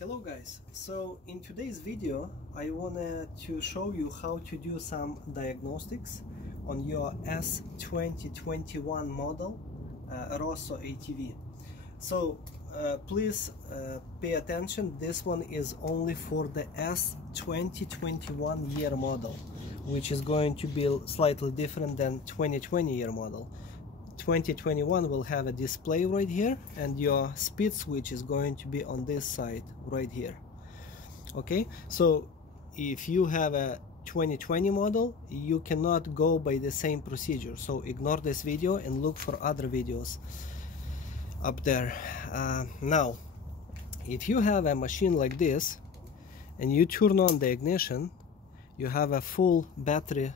Hello guys, so in today's video I wanted to show you how to do some diagnostics on your S2021 model Rosso ATV. So please pay attention, this one is only for the S2021 year model, which is going to be slightly different than 2020 year model. 2021 will have a display right here, and your speed switch is going to be on this side right here. Okay, so if you have a 2020 model, you cannot go by the same procedure, so ignore this video and look for other videos up there. Now, if you have a machine like this and you turn on the ignition, you have a full battery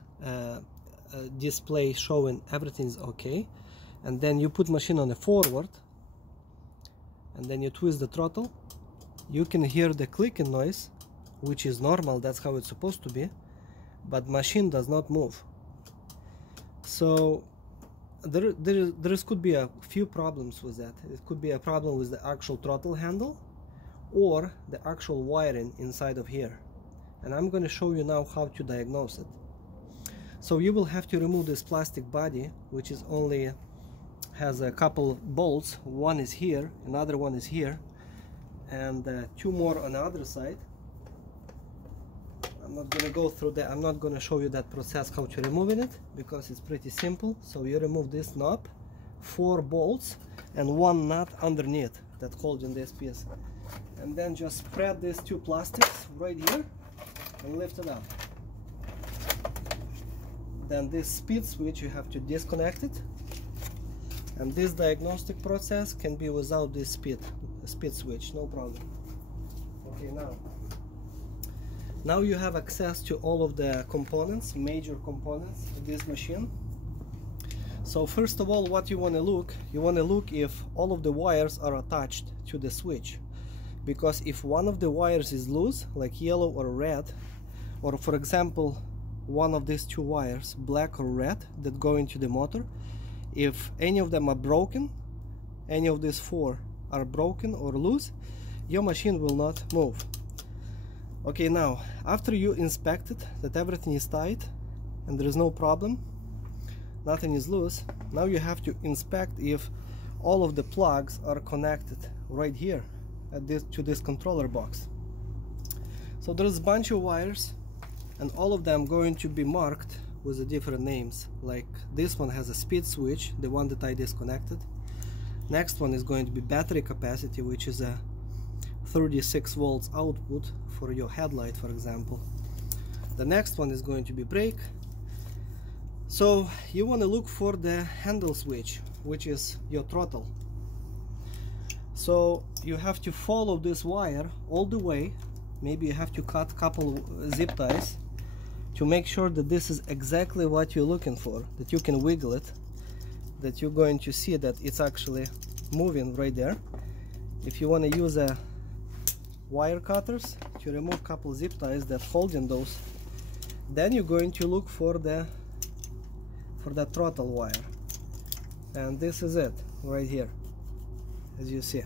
display showing everything's okay, and then you put machine on the forward and then you twist the throttle. You can hear the clicking noise, which is normal, that's how it's supposed to be, but machine does not move. So there could be a few problems with that. It could be a problem with the actual throttle handle or the actual wiring inside of here, and I'm going to show you now how to diagnose it. So you will have to remove this plastic body, which is only has a couple bolts. One is here, another one is here, and two more on the other side. I'm not going to go through that. I'm not going to show you that process how to removing it, because it's pretty simple. So you remove this knob, 4 bolts and 1 nut underneath that holding this piece, and then just spread these 2 plastics right here and lift it up. Then this speed switch, you have to disconnect it, and this diagnostic process can be without this speed switch, no problem. Okay, now you have access to all of the components, major components of this machine. So first of all, what you want to look if all of the wires are attached to the switch, because if one of the wires is loose, like yellow or red, or for example one of these 2 wires, black or red, that go into the motor, if any of them are broken, any of these 4 are broken or loose, your machine will not move. Okay, now after you inspect it, that everything is tight and there is no problem, nothing is loose, now you have to inspect if all of the plugs are connected right here at to this controller box. So there's a bunch of wires, and all of them going to be marked with the different names. Like this one has a speed switch, the one that I disconnected. Next one is going to be battery capacity, which is a 36 volts output for your headlight, for example. The next one is going to be brake. So you want to look for the handle switch, which is your throttle. So you have to follow this wire all the way. Maybe you have to cut a couple zip ties to make sure that this is exactly what you're looking for, that you can wiggle it, that you're going to see that it's actually moving right there. If you want to use a wire cutters to remove a couple zip ties that hold in those, then you're going to look for the throttle wire, and this is it right here, as you see.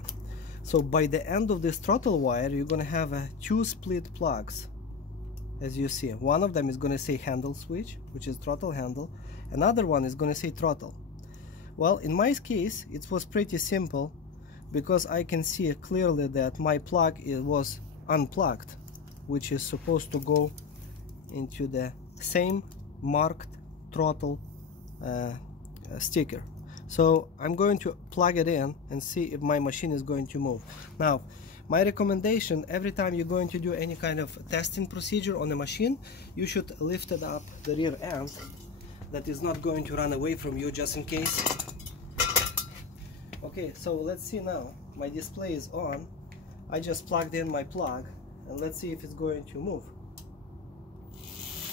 So by the end of this throttle wire, you're going to have 2 split plugs, as you see. One of them is going to say handle switch, which is throttle handle. Another one is going to say throttle. Well, in my case, it was pretty simple, because I can see clearly that my plug was unplugged, which is supposed to go into the same marked throttle sticker. So I'm going to plug it in and see if my machine is going to move. Now, my recommendation, every time you're going to do any kind of testing procedure on a machine, you should lift it up the rear end, that is not going to run away from you, just in case. Okay, so let's see now. My display is on. I just plugged in my plug, and let's see if it's going to move.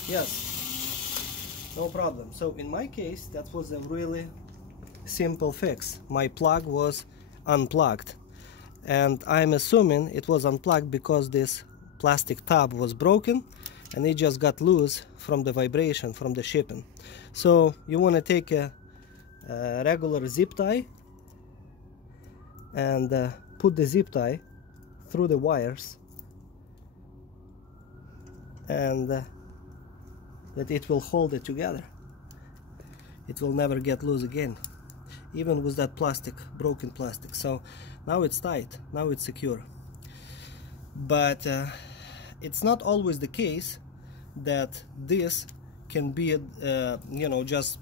Yes, no problem. So in my case, that was a really simple fix. My plug was unplugged, and I'm assuming it was unplugged because this plastic tab was broken and it just got loose from the vibration from the shipping. So you want to take a regular zip tie and put the zip tie through the wires, and that it will hold it together. It will never get loose again, even with that plastic, broken plastic. So now it's tight, now it's secure. But it's not always the case that this can be you know, just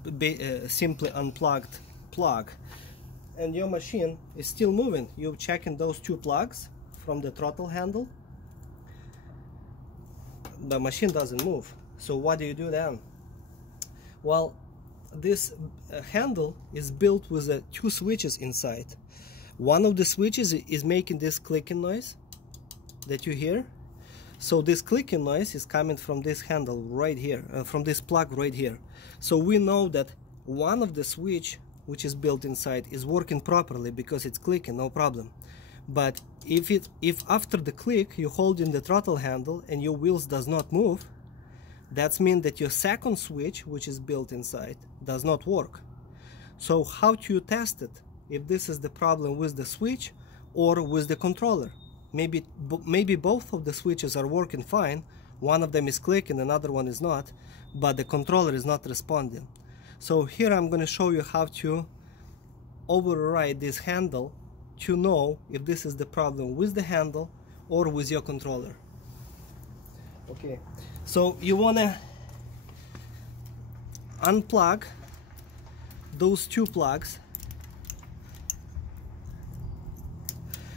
simply unplugged plug, and your machine is still moving. You're checking those two plugs from the throttle handle. The machine doesn't move. So what do you do then? Well, this handle is built with two switches inside. One of the switches is making this clicking noise that you hear. So this clicking noise is coming from this handle right here, from this plug right here. So we know that one of the switch which is built inside is working properly because it's clicking, no problem. But if after the click you hold in the throttle handle and your wheels does not move, that means that your second switch, which is built inside, does not work. So how do you test it if this is the problem with the switch or with the controller? Maybe both of the switches are working fine, one of them is clicking, another one is not, but the controller is not responding. So here I'm going to show you how to override this handle to know if this is the problem with the handle or with your controller. Okay, so you want to unplug those two plugs.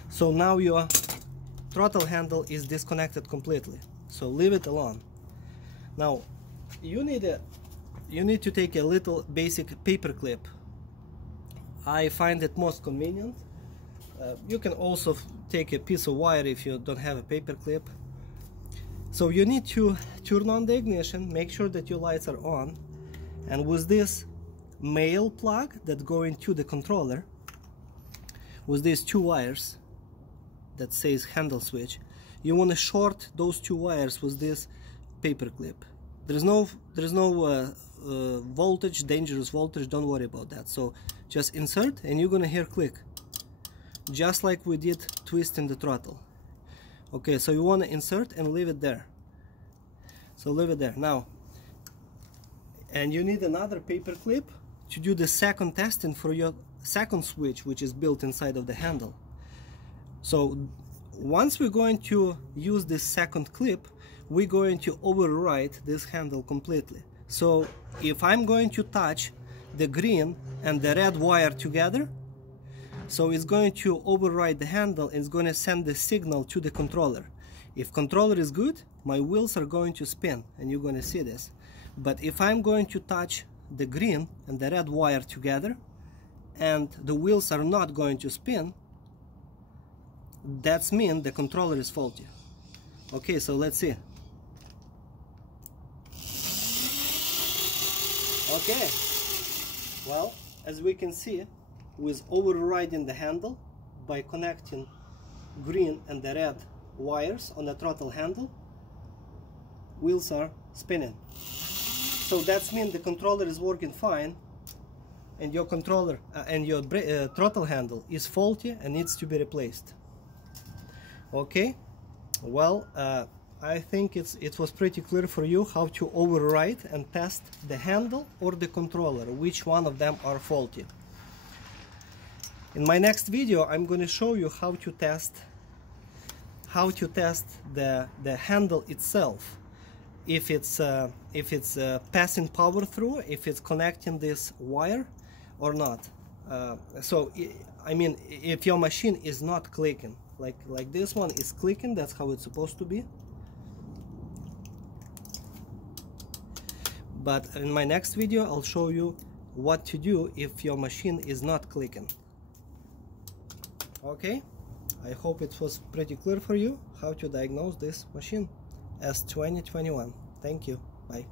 So now your throttle handle is disconnected completely, so leave it alone. Now you need to take a little basic paper clip. I find it most convenient. You can also take a piece of wire if you don't have a paper clip. So you need to turn on the ignition, make sure that your lights are on, and with this male plug that go into the controller, with these two wires that says handle switch, you want to short those two wires with this paper clip. There's no voltage, dangerous voltage, don't worry about that. So just insert and you're gonna hear click, just like we did twisting the throttle. Okay, so you want to insert and leave it there. So leave it there now, and you need another paper clip to do the second testing for your second switch, which is built inside of the handle. So once we're going to use this second clip, we're going to override this handle completely. So if I'm going to touch the green and the red wire together, so it's going to override the handle and it's going to send the signal to the controller. If controller is good, my wheels are going to spin and you're going to see this. But if I'm going to touch the green and the red wire together and the wheels are not going to spin, that means the controller is faulty. Okay, so let's see. Okay, well, as we can see, with overriding the handle by connecting green and the red wires on the throttle handle, wheels are spinning. So that means the controller is working fine, and your controller and your throttle handle is faulty and needs to be replaced. Okay, well, I think it was pretty clear for you how to override and test the handle or the controller, which one of them are faulty. In my next video, I'm going to show you how to test the handle itself, if it's passing power through, if it's connecting this wire or not. So I mean, if your machine is not clicking, like this one is clicking, that's how it's supposed to be. But in my next video, I'll show you what to do if your machine is not clicking. Okay, I hope it was pretty clear for you how to diagnose this machine, S2021. Thank you. Bye.